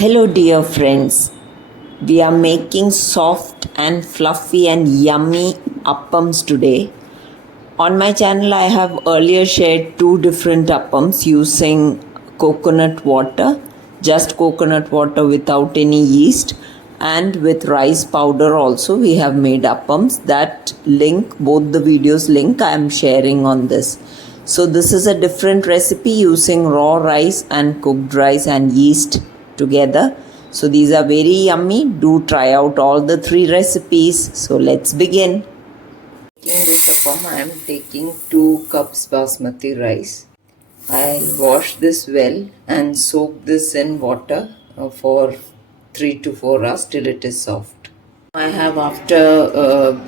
Hello dear friends, we are making soft and fluffy and yummy appams today. On my channel I have earlier shared two different appams using coconut water, just coconut water without any yeast, and with rice powder also we have made appams. That link, both the videos link I am sharing on this. So this is a different recipe using raw rice and cooked rice and yeast together. So these are very yummy. Do try out all the three recipes. So let's begin. In this appam I am taking 2 cups basmati rice. I'll wash this well and soak this in water for 3 to 4 hours till it is soft. I have after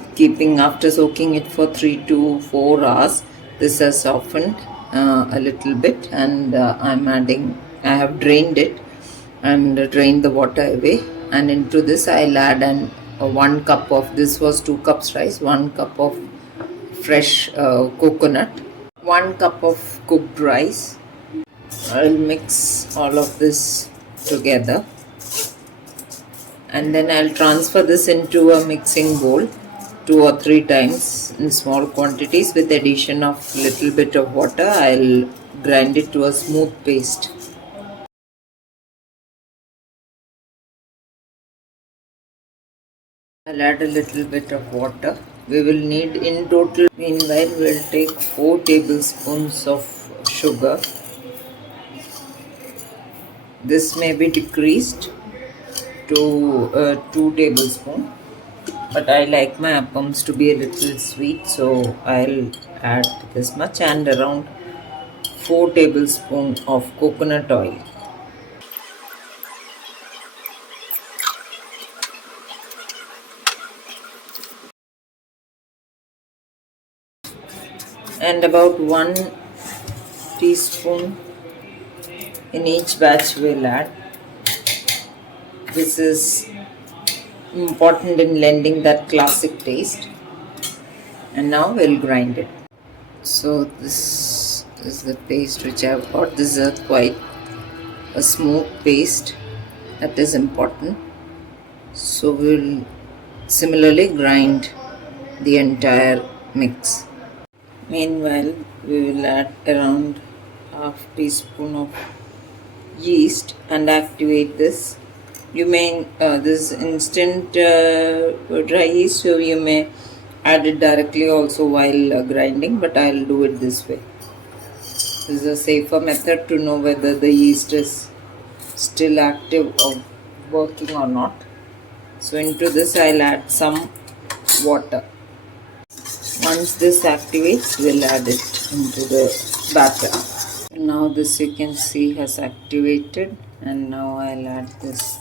soaking it for 3 to 4 hours, this has softened a little bit, and I have drained it and drained the water away, and into this I'll add 1 cup of, this was 2 cups rice, 1 cup of fresh coconut, 1 cup of cooked rice. I'll mix all of this together, and then I'll transfer this into a mixing bowl 2 or 3 times in small quantities. With addition of little bit of water, I'll grind it to a smooth paste. I'll add a little bit of water. We will need in total, meanwhile we'll take 4 tablespoons of sugar. This may be decreased to 2 tablespoons, but I like my appams to be a little sweet, so I'll add this much, and around 4 tablespoons of coconut oil. And about 1 teaspoon in each batch we'll add. This is important in lending that classic taste. And now we'll grind it. So this is the paste which I've got. This is quite a smooth paste, that is important. So we'll similarly grind the entire mix. Meanwhile, we will add around half teaspoon of yeast and activate this. You may this instant dry yeast, so you may add it directly also while grinding, but I'll do it this way. This is a safer method to know whether the yeast is still active or working or not. So into this I'll add some water. Once this activates, we'll add it into the batter. Now this you can see has activated, and now I'll add this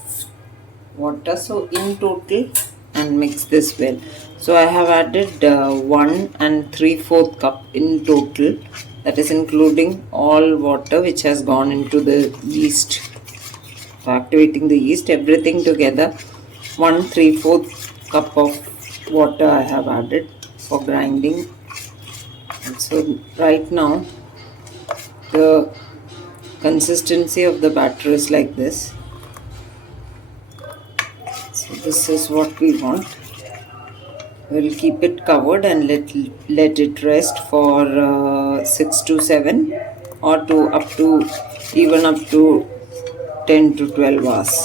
water. So in total, and mix this well. So I have added 1 3/4 cup in total. That is including all water which has gone into the yeast. For activating the yeast, everything together, 1 3/4 cup of water I have added for grinding. And so right now the consistency of the batter is like this. So this is what we want. We'll keep it covered and let it rest for 6 to 7 or up to 10 to 12 hours.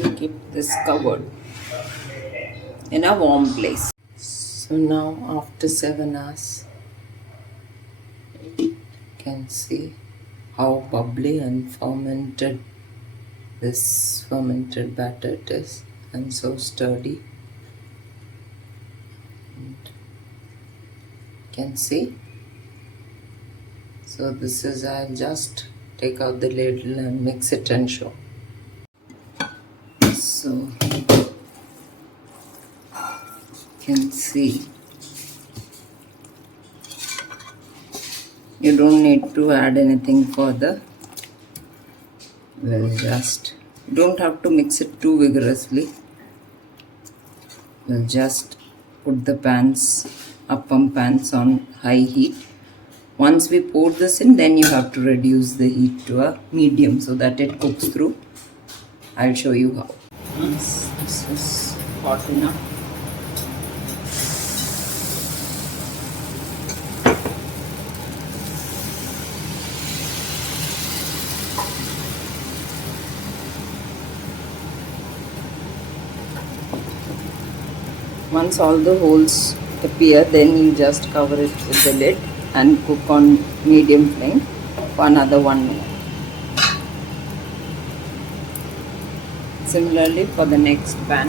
So keep this covered in a warm place. So now after 7 hours, you can see how bubbly and fermented this fermented batter is, and so sturdy. And you can see. So this is, I'll just take out the ladle and mix it and show. So you can see, you don't need to add anything further. We'll just, you don't have to mix it too vigorously. We'll just put the appam pans on high heat Once we pour this in, then you have to reduce the heat to a medium so that it cooks through. I'll show you how. Once this is hot enough, once all the holes appear, then you just cover it with the lid and cook on medium flame for another 1 minute. Similarly for the next pan.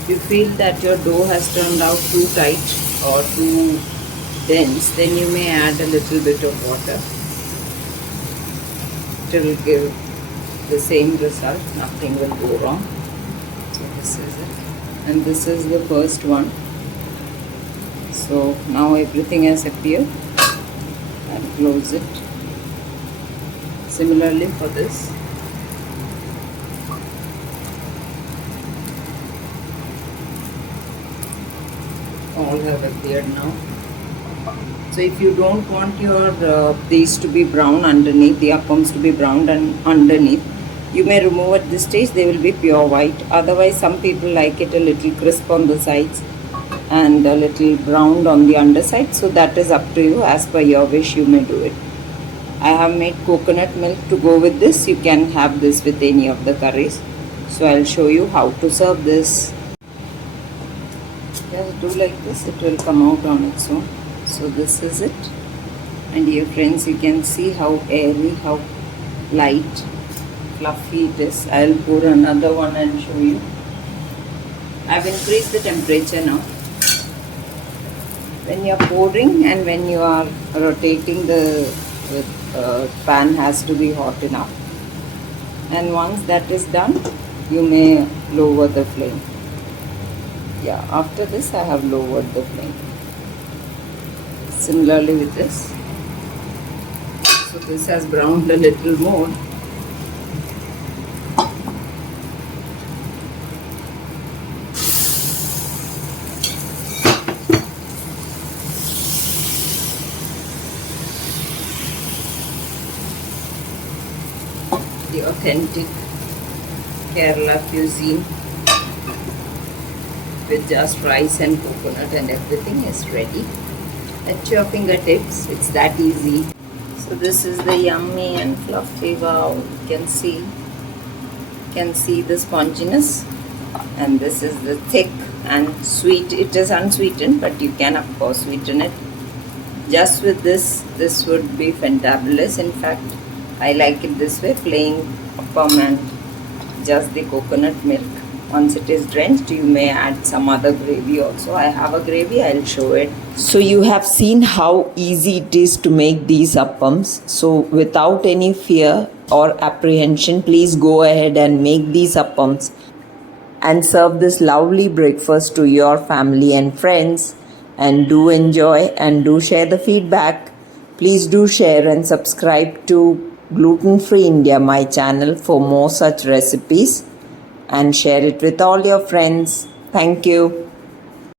If you feel that your dough has turned out too tight or too dense, then you may add a little bit of water. It will give the same result, nothing will go wrong. So this is it, and this is the first one. So now everything has appeared. I'll close it. Similarly for this. All have appeared now. So if you don't want your these to be brown underneath, the appams to be brown and underneath, you may remove at this stage. They will be pure white. Otherwise, some people like it a little crisp on the sides and a little browned on the underside. So that is up to you. As per your wish, you may do it. I have made coconut milk to go with this. You can have this with any of the curries. So I'll show you how to serve this. Just do like this. It will come out on its own. So this is it, and dear friends, you can see how airy, how light, fluffy it is. I'll pour another one and show you. I've increased the temperature now. When you are pouring and when you are rotating, the pan has to be hot enough, and once that is done, you may lower the flame. Yeah, after this I have lowered the flame. Similarly with this. So this has browned a little more. The authentic Kerala cuisine with just rice and coconut and everything is ready at your fingertips. It's that easy. So this is the yummy and fluffy. Wow, you can see the sponginess, and this is the thick and sweet. It is unsweetened, but you can of course sweeten it. Just with this would be fantabulous. In fact, I like it this way, plain appam and just the coconut milk. Once it is drenched, you may add some other gravy also. I have a gravy, I'll show it. So you have seen how easy it is to make these appams. So without any fear or apprehension, please go ahead and make these appams and serve this lovely breakfast to your family and friends. And do enjoy and do share the feedback. Please do share and subscribe to Gluten Free India, my channel, for more such recipes, and share it with all your friends. Thank you.